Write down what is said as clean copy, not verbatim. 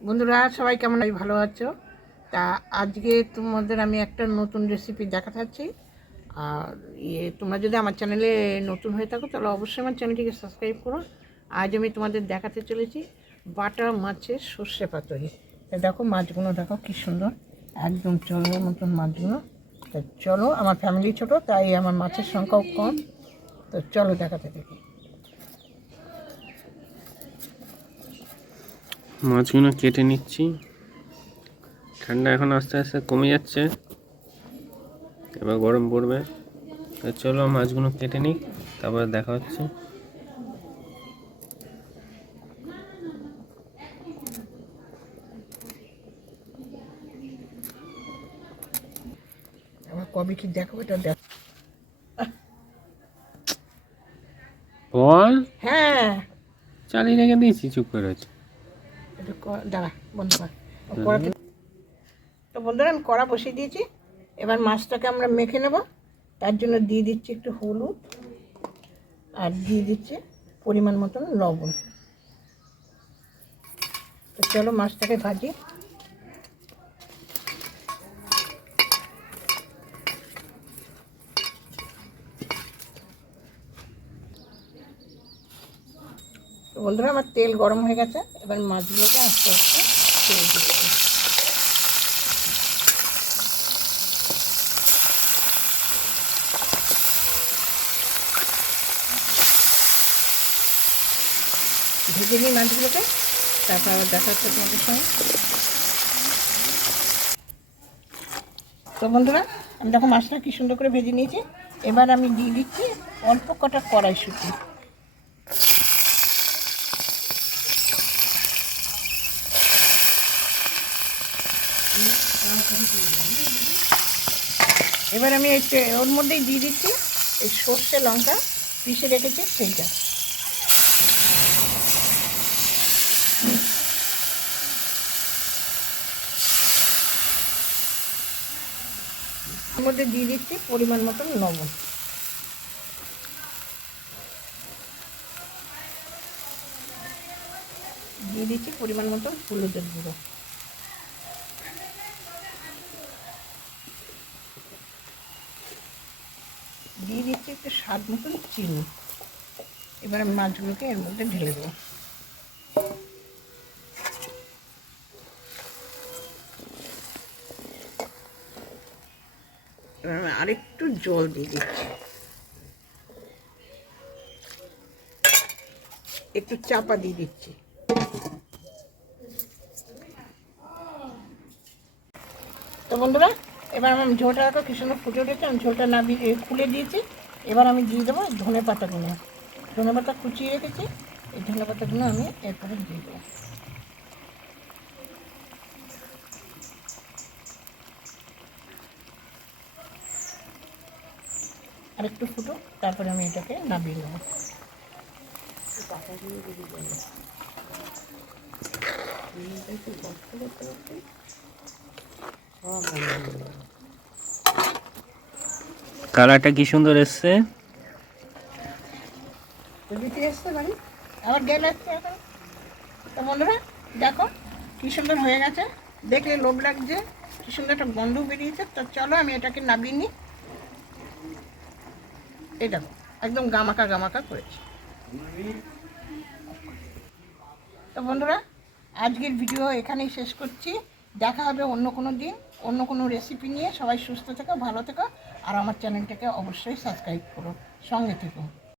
বন্ধুরা সবাই কেমন ভালো আছো? তা আজকে তোমাদের আমি একটা নতুন রেসিপি দেখাচ্ছি। আর তোমরা যদি আমার চ্যানেলে নতুন হয়ে থাকো তাহলে অবশ্যই আমার চ্যানেলটিকে সাবস্ক্রাইব করো। আজ আমি তোমাদের দেখাতে চলেছি বাটা মাছের সর্ষে পাতুরি। দেখো মাছগুলো দেখো কি সুন্দর, একদম চলার মতন মাছগুলো। তো চলো, আমার ফ্যামিলি ছোট তাই আমার মাছের সংখ্যাও কম। তো চলো দেখাতে দেখি। মাছগুলো কেটে নিচ্ছি। ঠান্ডা এখন আস্তে আস্তে কমে যাচ্ছে, এবার গরম পড়বে। তো চলো মাছগুলো কেটে নিই, তারপর দেখা হচ্ছে। আবার কবে কি দেখো এটা দেখ। বল, হ্যাঁ চালিয়ে রেখে দিয়েছি, চুপ করে আছে। একটু দাঁড়া বন্ধ কর। কড়াতে তো বন্ধুরা আমি কড়া বসিয়ে দিয়েছি। এবার মাছটাকে আমরা মেখে নেব। তার জন্য দিয়ে দিচ্ছি একটু হলুদ, আর দিয়ে দিচ্ছি পরিমাণ মতন লবণ। তো চলো মাছটাকে ভাজি। তো বন্ধুরা আমার তেল গরম হয়ে গেছে, এবার মাছগুলোকে আস্তে আস্তে ছেড়ে দিচ্ছি। ভেজে নিই মাছগুলোকে, তারপর আবার দেখা হচ্ছে তোমাদের সঙ্গে। তো বন্ধুরা আমি দেখো মাছটা কি সুন্দর করে ভেজে নিয়েছি। এবার আমি দিয়ে দিচ্ছি অল্প কটা কড়াইশুঁটি। এবার আমি ওর মধ্যেই দিয়ে দিচ্ছি এই সর্ষে লঙ্কা পিষে রেখেছি সেইটা। এর মধ্যে দিয়ে দিচ্ছি পরিমাণ মতন লবণ। দিয়ে দিচ্ছি পরিমাণ মতন হলুদের গুঁড়ো। দিয়ে দিচ্ছি একটু স্বাদ মতন চিনি। এবার আমি মাছগুলোকে এর মধ্যে ঢেলে দেবো। এবার আমি আরেকটু জল দিয়ে দিচ্ছি, একটু চাপা দিয়ে দিচ্ছি। তো বন্ধুরা এবার আমি ঝোলটা রাখো কি সুন্দর ফুটে উঠেছে, আমি ঝোলটা নামিয়ে খুলে দিয়েছি। এবার আমি দিয়ে দেবো ধনে পাতাগুলো। ধনে পাতা কুচিয়ে রেখেছি, এই ধনে পাতাগুলো আমি এরপরে দিয়ে দেবো। আর একটু ফুটো, তারপরে আমি এটাকে নামিয়ে নেবো। কালারটা কি সুন্দর এসছে। আবার গেল আসছে এখন। তো বন্ধুরা দেখো কি সুন্দর হয়ে গেছে, দেখলে লোভ লাগছে, কি সুন্দর একটা গন্ধ বেরিয়েছে। তো চলো আমি এটাকে নামিয়ে নিই। এই দেখো একদম গামাকা গামাকা করেছি। তো বন্ধুরা আজকের ভিডিও এখানেই শেষ করছি। দেখা হবে অন্য কোনো দিন অন্য কোনো রেসিপি নিয়ে। সবাই সুস্থ থেকো, ভালো থেকো, আর আমার চ্যানেলটাকে অবশ্যই সাবস্ক্রাইব করো, সঙ্গে থেকো।